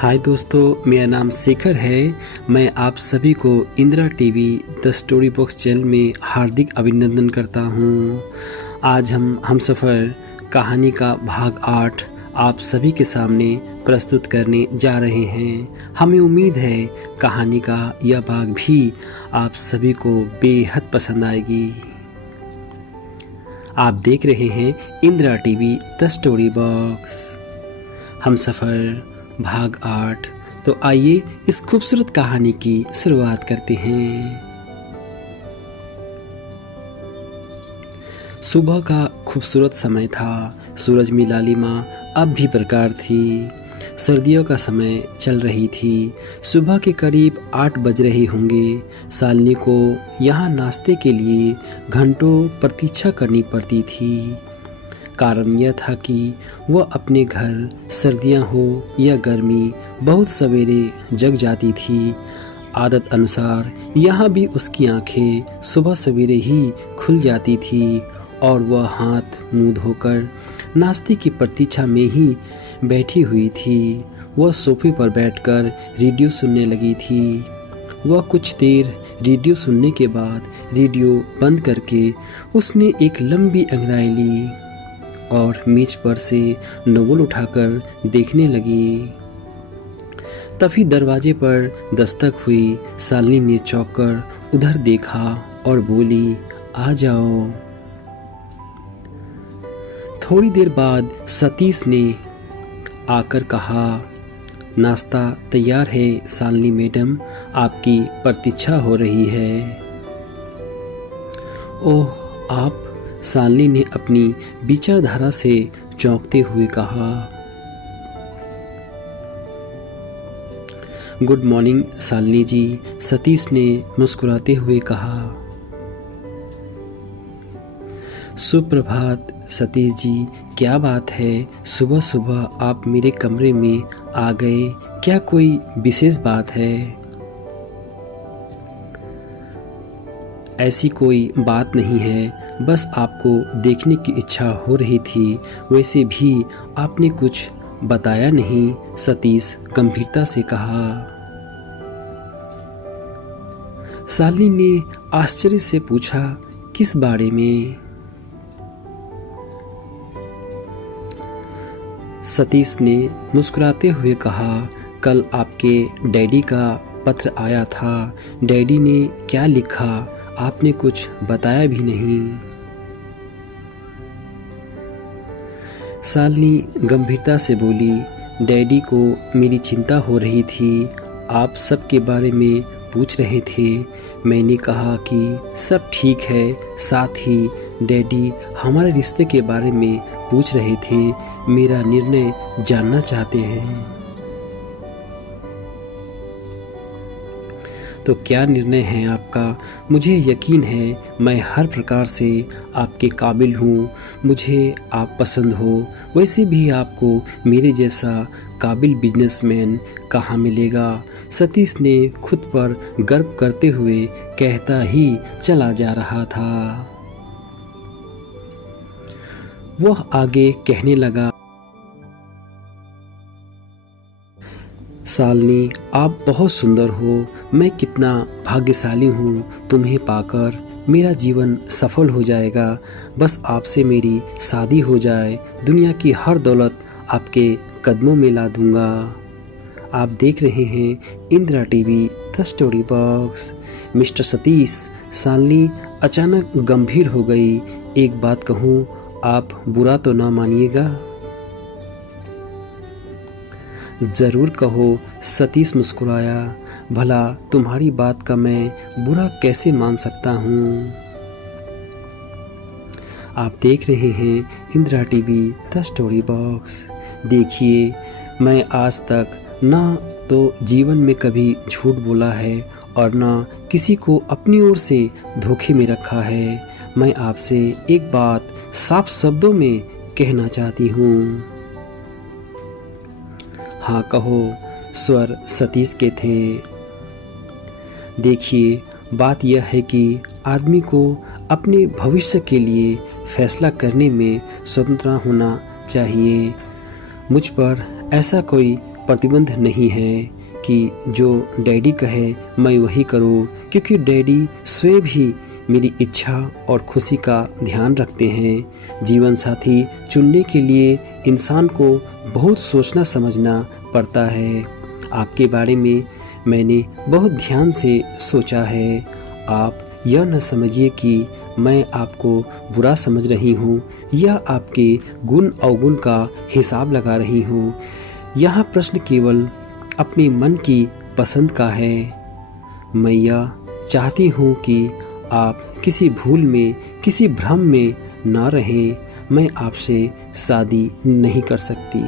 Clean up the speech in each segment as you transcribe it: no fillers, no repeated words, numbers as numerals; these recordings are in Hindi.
हाय दोस्तों, मेरा नाम शेखर है। मैं आप सभी को Indira TV the story box channel में हार्दिक अभिनंदन करता हूँ। आज हम सफ़र कहानी का भाग 8 आप सभी के सामने प्रस्तुत करने जा रहे हैं। हमें उम्मीद है कहानी का यह भाग भी आप सभी को बेहद पसंद आएगी। आप देख रहे हैं Indira TV the story box. हम सफ़र भाग 8। तो आइए इस खूबसूरत कहानी की शुरुआत करते हैं। सुबह का खूबसूरत समय था। सूरज में लालिमा अब भी प्रकार थी। सर्दियों का समय चल रही थी। सुबह के करीब 8 बज रहे होंगे। शालिनी को यहाँ नाश्ते के लिए घंटों प्रतीक्षा करनी पड़ती थी। कारण यह था कि वह अपने घर सर्दियां हो या गर्मी बहुत सवेरे जग जाती थी। आदत अनुसार यहाँ भी उसकी आंखें सुबह सवेरे ही खुल जाती थी और वह हाथ मुंह धोकर नाश्ते की प्रतीक्षा में ही बैठी हुई थी। वह सोफे पर बैठकर रेडियो सुनने लगी थी। वह कुछ देर रेडियो सुनने के बाद रेडियो बंद करके उसने एक लंबी अंगड़ाई ली और मेज पर से नोवेल उठाकर देखने लगी। तभी दरवाजे पर दस्तक हुई। शालिनी ने चौंक कर उधर देखा और बोली, आ जाओ। थोड़ी देर बाद सतीश ने आकर कहा, नाश्ता तैयार है शालिनी मैडम, आपकी प्रतीक्षा हो रही है। ओह आप, शालिनी ने अपनी विचारधारा से चौंकते हुए कहा। गुड मॉर्निंग शालिनी जी, सतीश ने मुस्कुराते हुए कहा। सुप्रभात सतीश जी, क्या बात है, सुबह सुबह आप मेरे कमरे में आ गए, क्या कोई विशेष बात है? ऐसी कोई बात नहीं है, बस आपको देखने की इच्छा हो रही थी। वैसे भी आपने कुछ बताया नहीं, सतीश गंभीरता से कहा। शालिनी ने आश्चर्य से पूछा, किस बारे में? सतीश ने मुस्कुराते हुए कहा, कल आपके डैडी का पत्र आया था। डैडी ने क्या लिखा, आपने कुछ बताया भी नहीं। शालिनी गंभीरता से बोली, डैडी को मेरी चिंता हो रही थी। आप सब के बारे में पूछ रहे थे। मैंने कहा कि सब ठीक है। साथ ही डैडी हमारे रिश्ते के बारे में पूछ रहे थे। मेरा निर्णय जानना चाहते हैं। तो क्या निर्णय है आपका? मुझे यकीन है मैं हर प्रकार से आपके काबिल हूँ। मुझे आप पसंद हो। वैसे भी आपको मेरे जैसा काबिल बिजनेसमैन कहाँ मिलेगा? सतीश ने खुद पर गर्व करते हुए कहता ही चला जा रहा था। वह आगे कहने लगा, शालिनी आप बहुत सुंदर हो। मैं कितना भाग्यशाली हूँ तुम्हें पाकर। मेरा जीवन सफल हो जाएगा। बस आपसे मेरी शादी हो जाए, दुनिया की हर दौलत आपके कदमों में ला दूंगा। आप देख रहे हैं Indira TV the story box. Mister Satish, Shalini अचानक गंभीर हो गई। एक बात कहूँ, आप बुरा तो ना मानिएगा? जरूर कहो, सतीश मुस्कुराया। भला तुम्हारी बात का मैं बुरा कैसे मान सकता हूँ? आप देख रहे हैं Indira TV the story box. देखिए, मैं आज तक ना तो जीवन में कभी झूठ बोला है और ना किसी को अपनी ओर से धोखे में रखा है। मैं आपसे एक बात साफ शब्दों में कहना चाहती हूँ। हाँ कहो, स्वर सतीश के थे। देखिए, बात यह है कि आदमी को अपने भविष्य के लिए फैसला करने में स्वतंत्र होना चाहिए। मुझ पर ऐसा कोई प्रतिबंध नहीं है कि जो डैडी कहे मैं वही करूं, क्योंकि डैडी स्वयं भी मेरी इच्छा और खुशी का ध्यान रखते हैं। जीवन साथी चुनने के लिए इंसान को बहुत सोचना समझना पड़ता है। आपके बारे में मैंने बहुत ध्यान से सोचा है। आप यह न समझिए कि मैं आपको बुरा समझ रही हूँ या आपके गुण अवगुण का हिसाब लगा रही हूँ। यह प्रश्न केवल अपने मन की पसंद का है। मैं यह चाहती हूँ कि आप किसी भूल में, किसी भ्रम में ना रहें। मैं आपसे शादी नहीं कर सकती।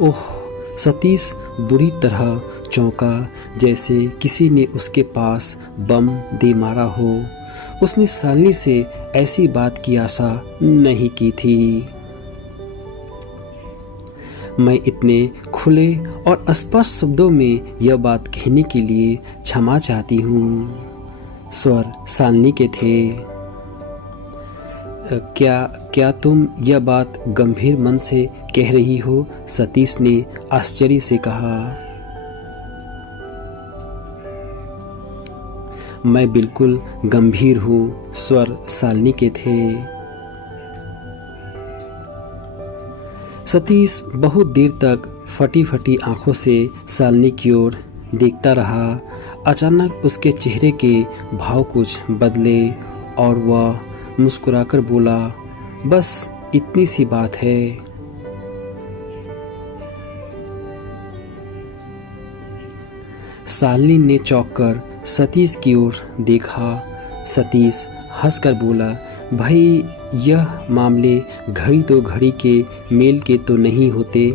ओह! सतीश बुरी तरह चौंका, जैसे किसी ने उसके पास बम दे मारा हो। उसने शालिनी से ऐसी बात की आशा नहीं की थी। मैं इतने खुले और स्पष्ट शब्दों में यह बात कहने के लिए क्षमा चाहती हूँ। स्वर शालिनी के थे। क्या तुम यह बात गंभीर मन से कह रही हो? सतीश ने आश्चर्य से कहा। मैं बिल्कुल गंभीर हूँ, स्वर शालिनी के थे। सतीश बहुत देर तक फटी फटी आंखों से शालिनी की ओर देखता रहा। अचानक उसके चेहरे के भाव कुछ बदले और वह मुस्कुराकर बोला, बस इतनी सी बात है। शालिनी ने चौंककर सतीश की ओर देखा। सतीश हंसकर बोला, भाई यह मामले घड़ी तो घड़ी के मेल के तो नहीं होते,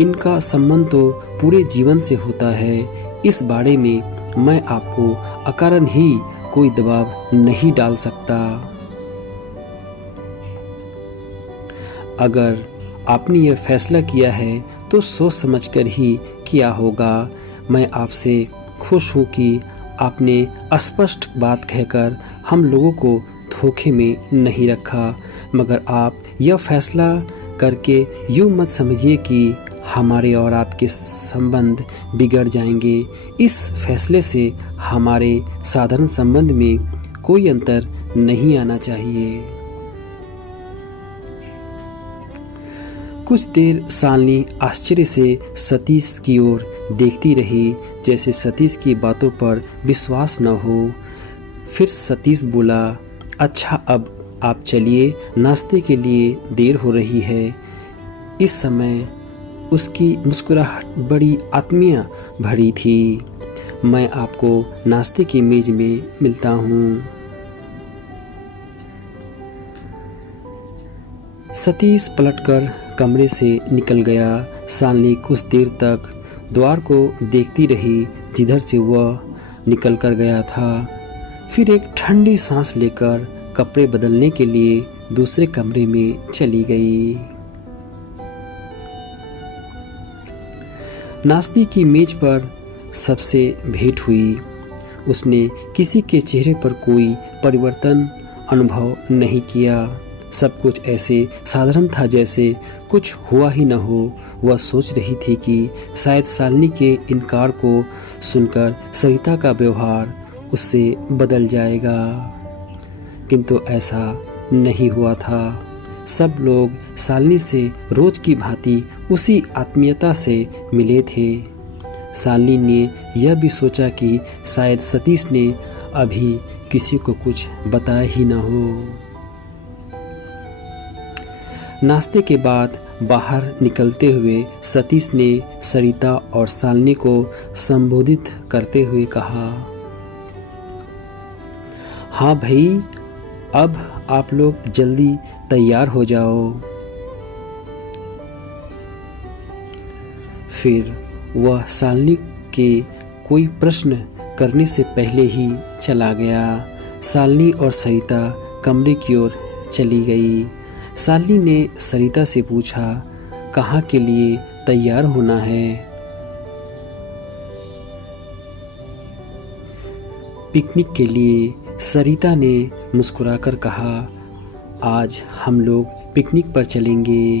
इनका संबंध तो पूरे जीवन से होता है। इस बारे में मैं आपको अकारण ही कोई दबाव नहीं डाल सकता। अगर आपने यह फैसला किया है तो सोच समझकर ही किया होगा। मैं आपसे खुश हूँ कि आपने स्पष्ट बात कहकर हम लोगों को धोखे में नहीं रखा, मगर आप यह फैसला करके यूँ मत समझिए कि हमारे और आपके संबंध बिगड़ जाएंगे। इस फैसले से हमारे साधारण संबंध में कोई अंतर नहीं आना चाहिए। कुछ देर शालिनी आश्चर्य से सतीश की ओर देखती रही, जैसे सतीश की बातों पर विश्वास न हो। फिर सतीश बोला, अच्छा अब आप चलिए, नाश्ते के लिए देर हो रही है। इस समय उसकी मुस्कुराहट बड़ी आत्मीय भरी थी। मैं आपको नाश्ते की मेज में मिलता हूँ। सतीश पलटकर कमरे से निकल गया। शालिनी कुछ देर तक द्वार को देखती रही जिधर से वह निकल कर गया था। फिर एक ठंडी सांस लेकर कपड़े बदलने के लिए दूसरे कमरे में चली गई। नाश्ते की मेज पर सबसे भेंट हुई। उसने किसी के चेहरे पर कोई परिवर्तन अनुभव नहीं किया। सब कुछ ऐसे साधारण था जैसे कुछ हुआ ही न हो। वह सोच रही थी कि शायद शालिनी के इनकार को सुनकर सरिता का व्यवहार उससे बदल जाएगा, किंतु ऐसा नहीं हुआ था। सब लोग शालिनी से रोज की भांति उसी आत्मीयता से मिले थे। शालिनी ने यह भी सोचा कि शायद सतीश ने अभी किसी को कुछ बताया ही न हो। नाश्ते के बाद बाहर निकलते हुए सतीश ने सरिता और शालिनी को संबोधित करते हुए कहा, हाँ भाई, अब आप लोग जल्दी तैयार हो जाओ। फिर वह शालिनी के कोई प्रश्न करने से पहले ही चला गया। शालिनी और सरिता कमरे की ओर चली गई। शालिनी ने सरिता से पूछा, कहाँ के लिए तैयार होना है? पिकनिक के लिए, सरिता ने मुस्कुराकर कहा, आज हम लोग पिकनिक पर चलेंगे।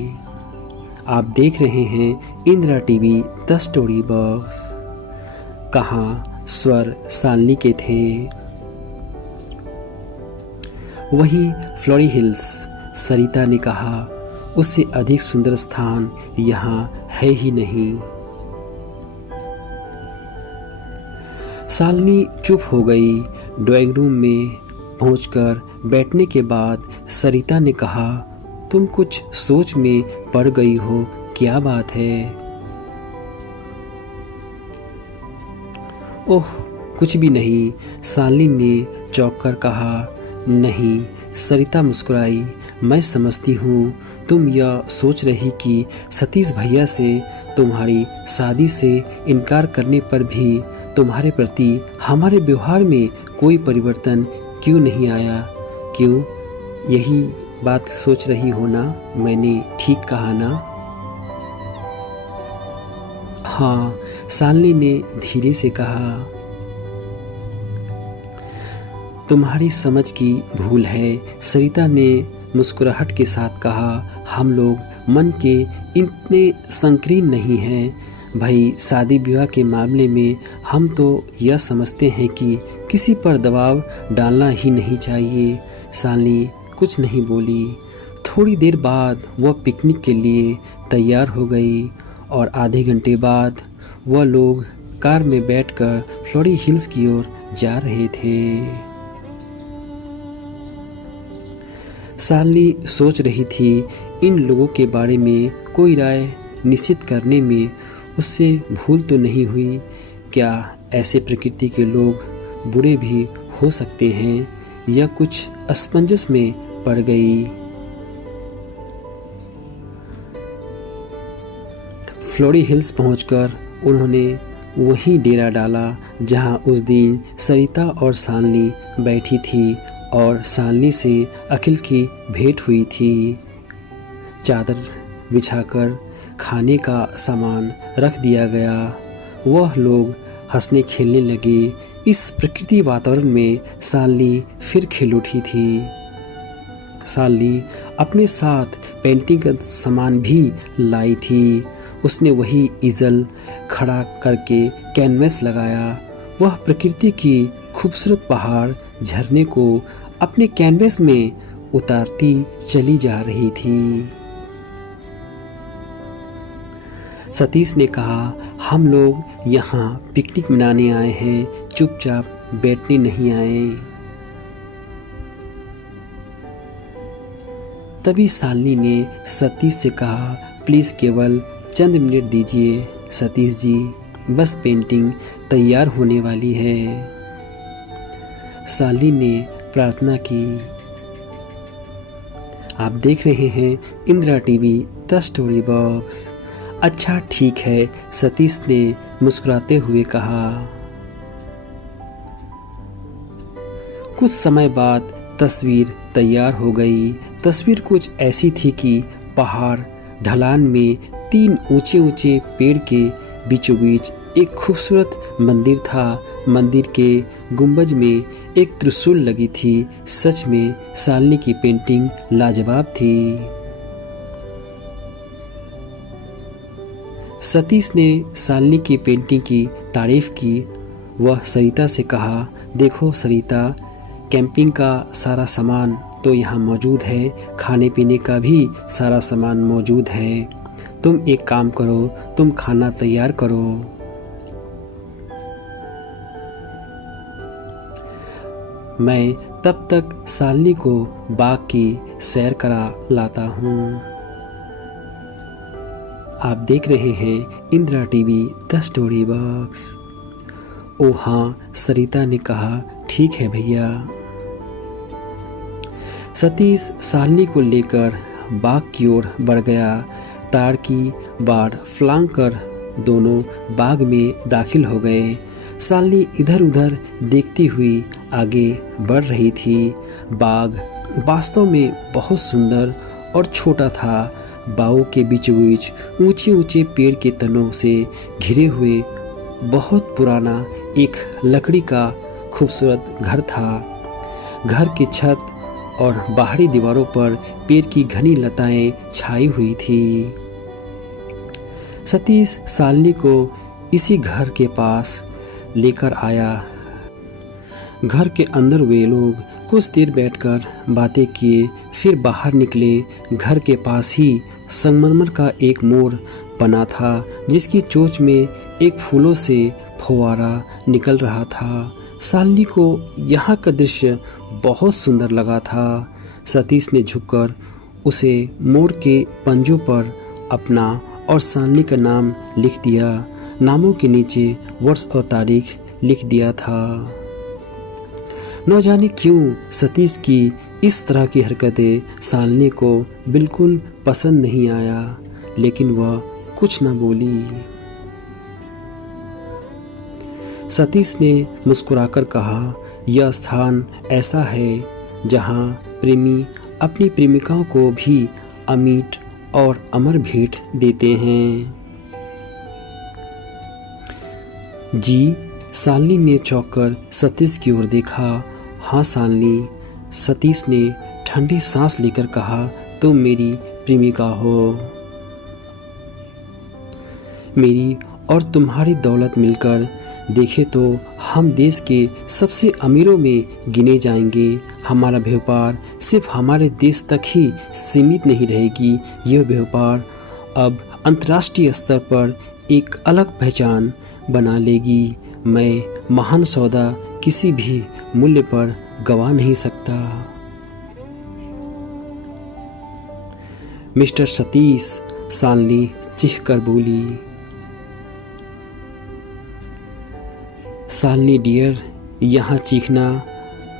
आप देख रहे हैं Indira TV the story box. कहाँ स्वर सालनी के थे। वही फ्लोरी हिल्स। सरिता ने कहा, उससे अधिक सुंदर स्थान यहाँ है ही नहीं। सालनी चुप हो गई। ड्राइंग रूम में पहुंचकर बैठने के बाद सरिता ने कहा, तुम कुछ सोच में पड़ गई हो, क्या बात है? ओह, कुछ भी नहीं, सालनी ने चौंक कर कहा। नहीं, सरिता मुस्कुराई। मैं समझती हूँ तुम यह सोच रही कि सतीश भैया से तुम्हारी शादी से इनकार करने पर भी तुम्हारे प्रति हमारे व्यवहार में कोई परिवर्तन क्यों नहीं आया। क्यों, यही बात सोच रही हो ना? मैंने ठीक कहा ना? हाँ, सालनी ने धीरे से कहा। तुम्हारी समझ की भूल है, सरिता ने मुस्कुराहट के साथ कहा। हम लोग मन के इतने संकीर्ण नहीं हैं भाई। शादी विवाह के मामले में हम तो यह समझते हैं कि किसी पर दबाव डालना ही नहीं चाहिए। सालनी कुछ नहीं बोली। थोड़ी देर बाद वह पिकनिक के लिए तैयार हो गई और आधे घंटे बाद वह लोग कार में बैठकर फ्लोरी हिल्स की ओर जा रहे थे। सालनी सोच रही थी, इन लोगों के बारे में कोई राय निश्चित करने में उससे भूल तो नहीं हुई। क्या ऐसे प्रकृति के लोग बुरे भी हो सकते हैं? या कुछ असमंजस में पड़ गई। फ्लोरी हिल्स पहुंचकर उन्होंने वहीं डेरा डाला जहां उस दिन सरिता और सालनी बैठी थी और सालनी से अखिल की भेंट हुई थी। चादर बिछाकर खाने का सामान रख दिया गया। वह लोग हंसने खेलने लगे। इस प्रकृति वातावरण में सालनी फिर खिल उठी थी। सालनी अपने साथ पेंटिंग का सामान भी लाई थी। उसने वही इजल खड़ा करके कैनवस लगाया। वह प्रकृति की खूबसूरत पहाड़ झरने को अपने कैनवस में उतारती चली जा रही थी। सतीश ने कहा, हम लोग यहाँ पिकनिक मनाने आए हैं, चुपचाप बैठने नहीं आए। तभी सालनी ने सतीश से कहा, प्लीज़ केवल चंद मिनट दीजिए सतीश जी, बस पेंटिंग तैयार होने वाली है। सालनी ने प्रार्थना की। आप देख रहे हैं Indira TV the story box. अच्छा ठीक है, सतीश ने मुस्कुराते हुए कहा। कुछ समय बाद तस्वीर तैयार हो गई। तस्वीर कुछ ऐसी थी कि पहाड़ ढलान में 3 ऊंचे ऊंचे पेड़ के बीचों बीच एक खूबसूरत मंदिर था। मंदिर के गुंबज में एक त्रिशूल लगी थी। सच में सालनी की पेंटिंग लाजवाब थी। सतीश ने सालनी की पेंटिंग की तारीफ की। वह सरिता से कहा, देखो सरिता, कैंपिंग का सारा सामान तो यहाँ मौजूद है, खाने पीने का भी सारा सामान मौजूद है। तुम एक काम करो, तुम खाना तैयार करो। मैं तब तक सालनी को बाग की सैर करा लाता हूँ। आप देख रहे हैं Indira TV the story box. ओ हाँ, सरिता ने कहा, ठीक है भैया। सतीश सालनी को लेकर बाग की ओर बढ़ गया। तार की बाड़ फलांग कर दोनों बाग में दाखिल हो गए। सालनी इधर उधर देखती हुई आगे बढ़ रही थी। बाग वास्तव में बहुत सुंदर और छोटा था। बागों के बीचों बीच ऊंचे ऊंचे पेड़ के तनों से घिरे हुए बहुत पुराना एक लकड़ी का खूबसूरत घर था। घर की छत और बाहरी दीवारों पर पेड़ की घनी लताएं छाई हुई थी। सतीश शालिनी को इसी घर के पास लेकर आया। घर के अंदर वे लोग कुछ देर बैठकर बातें किए, फिर बाहर निकले। घर के पास ही संगमरमर का एक मोर बना था, जिसकी चोंच में एक फूलों से फुवारा निकल रहा था। शालिनी को यहाँ का दृश्य बहुत सुंदर लगा था। सतीश ने झुककर उसे मोर के पंजों पर अपना और शालिनी का नाम लिख दिया। नामों के नीचे वर्ष और तारीख लिख दिया था। न जाने क्यों सतीश की इस तरह की हरकतें शालिनी को बिल्कुल पसंद नहीं आया, लेकिन वह कुछ न बोली। सतीश ने मुस्कुराकर कहा, यह स्थान ऐसा है जहाँ प्रेमी अपनी प्रेमिकाओं को भी अमिट और अमर भेंट देते हैं। जी, शालिनी ने चौंककर सतीश की ओर देखा। हाँ शालिनी, सतीश ने ठंडी सांस लेकर कहा, तुम मेरी प्रेमिका हो। मेरी और तुम्हारी दौलत मिलकर देखे तो हम देश के सबसे अमीरों में गिने जाएंगे। हमारा व्यापार सिर्फ हमारे देश तक ही सीमित नहीं रहेगी, यह व्यापार अब अंतर्राष्ट्रीय स्तर पर एक अलग पहचान बना लेगी। मैं महान सौदा किसी भी मूल्य पर गवा नहीं सकता। मिस्टर सतीश, शालिनी चीखकर बोली। शालिनी डियर, यहाँ चीखना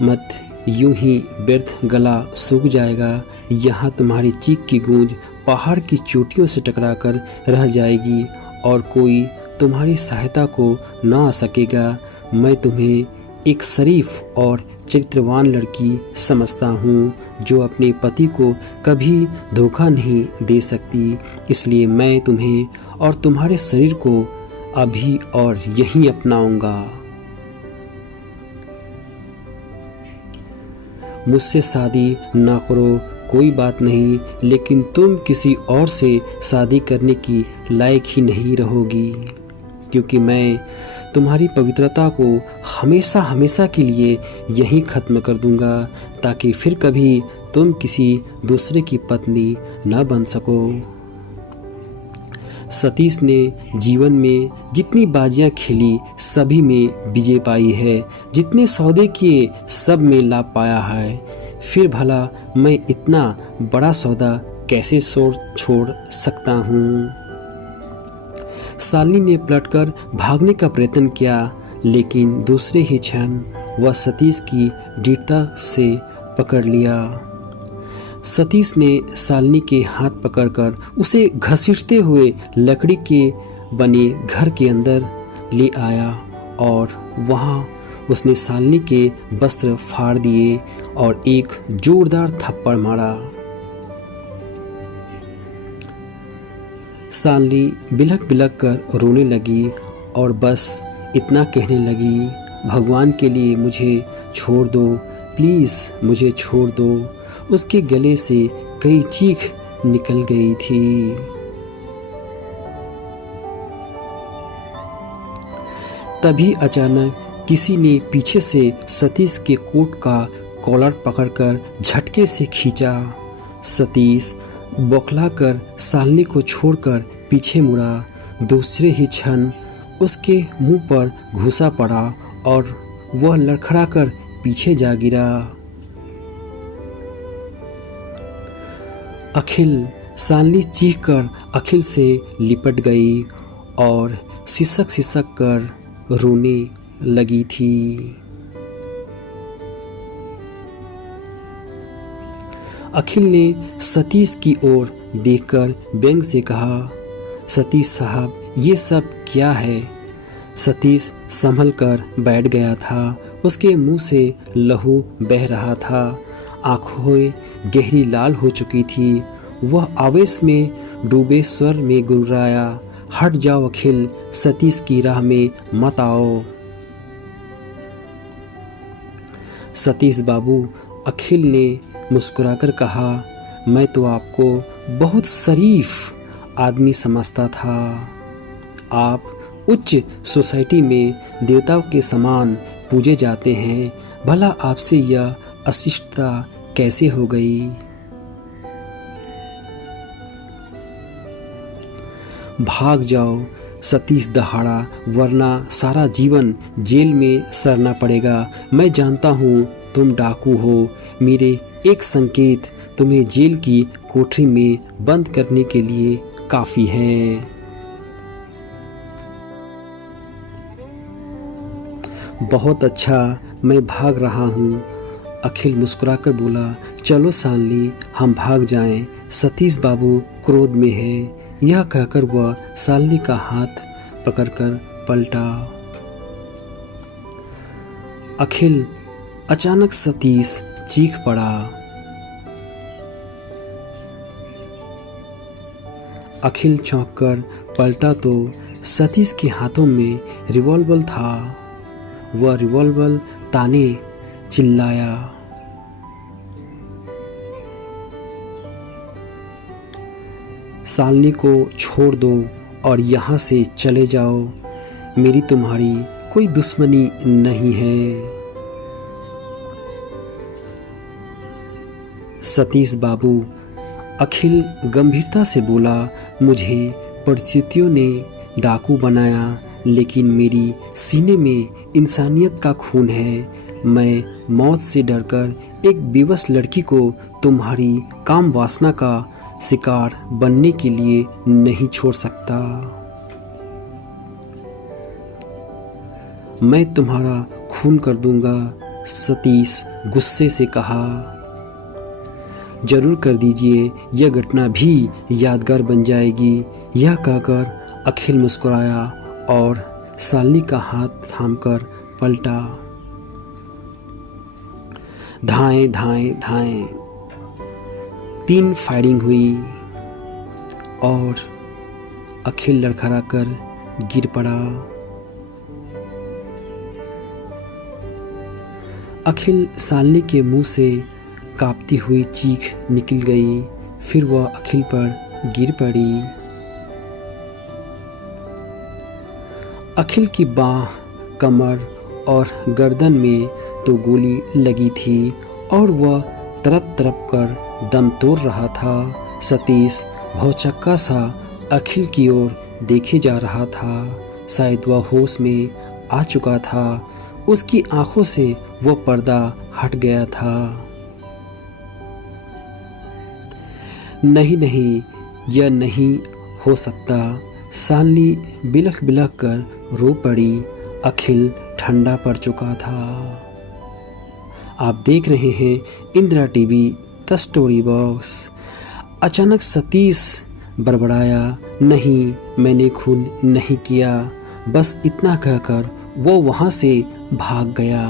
मत, यूं ही व्यर्थ गला सूख जाएगा। यहाँ तुम्हारी चीख की गूंज पहाड़ की चोटियों से टकराकर रह जाएगी और कोई तुम्हारी सहायता को न आ सकेगा। मैं तुम्हें एक शरीफ और चरित्रवान लड़की समझता हूँ, जो अपने पति को कभी धोखा नहीं दे सकती। इसलिए मैं तुम्हें और तुम्हारे शरीर को अभी और यहीं अपनाऊंगा। मुझसे शादी ना करो कोई बात नहीं, लेकिन तुम किसी और से शादी करने की लायक ही नहीं रहोगी, क्योंकि मैं तुम्हारी पवित्रता को हमेशा हमेशा के लिए यहीं ख़त्म कर दूंगा, ताकि फिर कभी तुम किसी दूसरे की पत्नी न बन सको। सतीश ने जीवन में जितनी बाजियां खेली सभी में विजय पाई है, जितने सौदे किए सब में लाभ पाया है। फिर भला मैं इतना बड़ा सौदा कैसे छोड़ सकता हूँ। शालिनी ने पलटकर भागने का प्रयत्न किया, लेकिन दूसरे ही क्षण वह सतीश की दृढ़ता से पकड़ लिया। सतीश ने शालिनी के हाथ पकड़कर उसे घसीटते हुए लकड़ी के बने घर के अंदर ले आया और वहां उसने शालिनी के वस्त्र फाड़ दिए और एक जोरदार थप्पड़ मारा। शालिनी बिलख बिलख कर रोने लगी और बस इतना कहने लगी, भगवान के लिए मुझे छोड़ दो, प्लीज़ मुझे छोड़ दो। उसके गले से कई चीख निकल गई थी। तभी अचानक किसी ने पीछे से सतीश के कोट का कॉलर पकड़कर झटके से खींचा। सतीश बौखलाकर शालिनी को छोड़कर पीछे मुड़ा। दूसरे ही क्षण उसके मुंह पर घूसा पड़ा और वह लड़खड़ाकर पीछे जा गिरा। अखिल, शालिनी चीखकर अखिल से लिपट गई और सिसक सिसक कर रोने लगी थी। अखिल ने सतीश की ओर देखकर व्यंग से कहा, सतीश साहब ये सब क्या है? सतीश संभल कर बैठ गया था। उसके मुंह से लहू बह रहा था, आंखें गहरी लाल हो चुकी थी। वह आवेश में डूबे स्वर में गुर्राया, हट जाओ अखिल, सतीश की राह में मत आओ। सतीश बाबू, अखिल ने मुस्कुराकर कहा, मैं तो आपको बहुत शरीफ आदमी समझता था। आप उच्च सोसाइटी में देवताओं के समान पूजे जाते हैं, भला आपसे यह अशिष्टता कैसे हो गई? भाग जाओ सतीश दहाड़ा, वरना सारा जीवन जेल में सड़ना पड़ेगा। मैं जानता हूँ तुम डाकू हो। मेरे एक संकेत तुम्हें जेल की कोठरी में बंद करने के लिए काफ़ी है। बहुत अच्छा, मैं भाग रहा हूँ। अखिल मुस्कुराकर बोला, चलो सानली, हम भाग जाएं। सतीश बाबू क्रोध में है। यह कहकर वह सालनी का हाथ पकड़कर पलटा। अखिल अचानक सतीश चीख पड़ा। अखिल चौंककर पलटा तो सतीश के हाथों में रिवॉल्वर था। वह रिवॉल्वर ताने चिल्लाया, सालनी को छोड़ दो और यहाँ से चले जाओ। मेरी तुम्हारी कोई दुश्मनी नहीं है। सतीश बाबू, अखिल गंभीरता से बोला, मुझे परिस्थितियों ने डाकू बनाया, लेकिन मेरी सीने में इंसानियत का खून है। मैं मौत से डरकर एक बेबस लड़की को तुम्हारी काम वासना का शिकार बनने के लिए नहीं छोड़ सकता। मैं तुम्हारा खून कर दूंगा, सतीश गुस्से से कहा। जरूर कर दीजिए, यह घटना भी यादगार बन जाएगी। यह कहकर अखिल मुस्कुराया और सालनी का हाथ थामकर पलटा। धाएं धाएं धाएं 3 फायरिंग हुई और अखिल लड़खड़ाकर गिर पड़ा। अखिल सालनी के मुंह से कांपती हुई चीख निकल गई। फिर वह अखिल पर गिर पड़ी। अखिल की बाह, कमर और गर्दन में तो गोली लगी थी और वह तड़प तड़प कर दम तोड़ रहा था। सतीश भौचक्का सा अखिल की ओर देखे जा रहा था। शायद वह होश में आ चुका था। उसकी आंखों से वह पर्दा हट गया था। नहीं नहीं, यह नहीं हो सकता। सालनी बिलख बिलख कर रो पड़ी। अखिल ठंडा पड़ चुका था। आप देख रहे हैं Indira TV the story box. अचानक सतीश बड़बड़ाया, नहीं, मैंने खून नहीं किया। बस इतना कहकर वो वहां से भाग गया।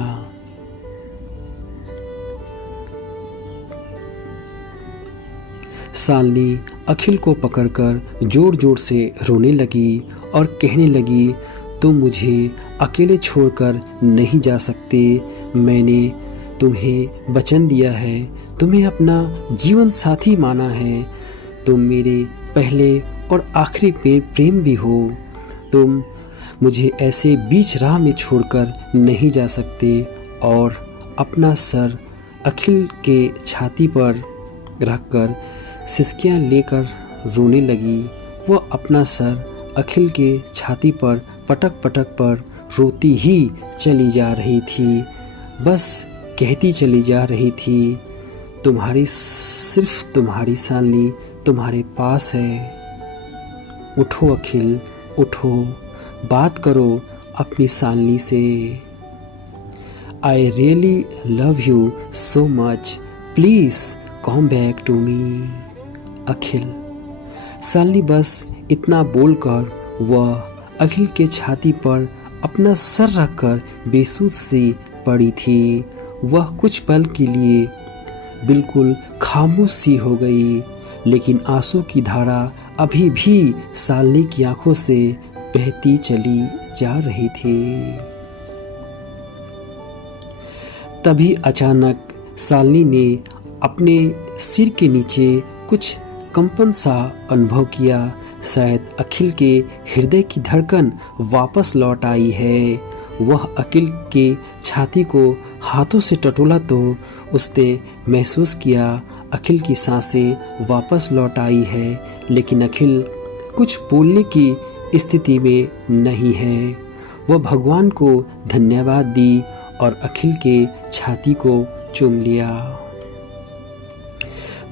सालनी अखिल को पकड़कर जोर जोर से रोने लगी और कहने लगी, तुम मुझे अकेले छोड़कर नहीं जा सकते। मैंने तुम्हें वचन दिया है, तुम्हें अपना जीवन साथी माना है। तुम मेरे पहले और आखिरी प्रेम भी हो। तुम मुझे ऐसे बीच राह में छोड़कर नहीं जा सकते। और अपना सर अखिल के छाती पर रखकर सिसकियाँ लेकर रोने लगी। वह अपना सर अखिल के छाती पर पटक पटक पर रोती ही चली जा रही थी। बस कहती चली जा रही थी, तुम्हारी, सिर्फ तुम्हारी सालनी तुम्हारे पास है। उठो अखिल, उठो, बात करो अपनी सालनी से। I really love you so much, please come back to me. Akhil. Shalini बस इतना बोलकर वह अखिल के छाती पर अपना सर रखकर बेसुध सी पड़ी थी। वह कुछ पल के लिए बिल्कुल खामोश सी हो गई, लेकिन आंसू की धारा अभी भी सालनी की आंखों से बहती चली जा रही थी। तभी अचानक सालनी ने अपने सिर के नीचे कुछ कंपन सा अनुभव किया। शायद अखिल के हृदय की धड़कन वापस लौट आई है। वह अखिल के छाती को हाथों से टटोला तो उसने महसूस किया अखिल की सांसें वापस लौट आई है, लेकिन अखिल कुछ बोलने की स्थिति में नहीं है। वह भगवान को धन्यवाद दी और अखिल के छाती को चूम लिया।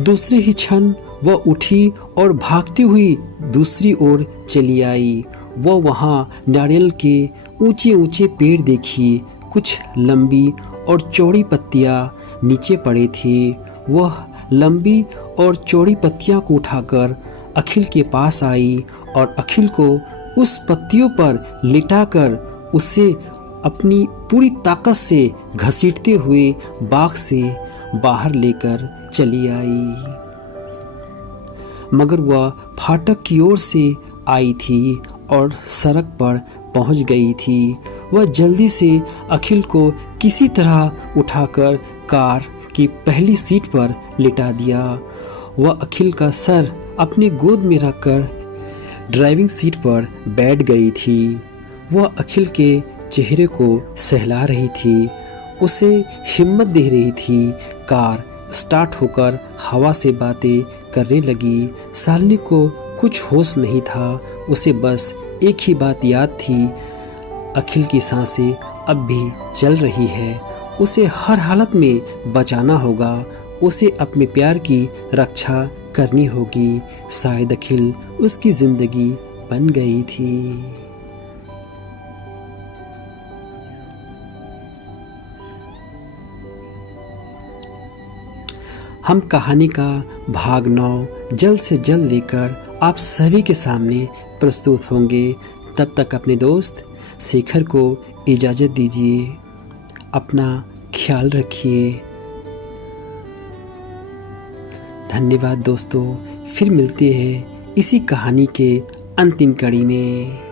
दूसरे ही क्षण वह उठी और भागती हुई दूसरी ओर चली आई। वह वहाँ नारियल के ऊंचे ऊंचे पेड़ देखी। कुछ लंबी और चौड़ी पत्तियाँ नीचे पड़ी थी। वह लंबी और चौड़ी पत्तियाँ को उठाकर अखिल के पास आई और अखिल को उस पत्तियों पर लिटाकर उसे अपनी पूरी ताकत से घसीटते हुए बाग से बाहर लेकर चली आई। मगर वह फाटक की ओर से आई थी और सड़क पर पहुंच गई थी। वह जल्दी से अखिल को किसी तरह उठाकर कार की पहली सीट पर लिटा दिया। वह अखिल का सर अपनी गोद में रखकर ड्राइविंग सीट पर बैठ गई थी। वह अखिल के चेहरे को सहला रही थी, उसे हिम्मत दे रही थी। कार स्टार्ट होकर हवा से बातें करने लगी। शालिनी को कुछ होश नहीं था, उसे बस एक ही बात याद थी, अखिल की सांसें अब भी चल रही है। उसे हर हालत में बचाना होगा, उसे अपने प्यार की रक्षा करनी होगी। शायद अखिल उसकी जिंदगी बन गई थी। हम कहानी का भाग 9 जल्द से जल्द लेकर आप सभी के सामने प्रस्तुत होंगे। तब तक अपने दोस्त शेखर को इजाज़त दीजिए। अपना ख्याल रखिए। धन्यवाद दोस्तों। फिर मिलते हैं इसी कहानी के अंतिम कड़ी में।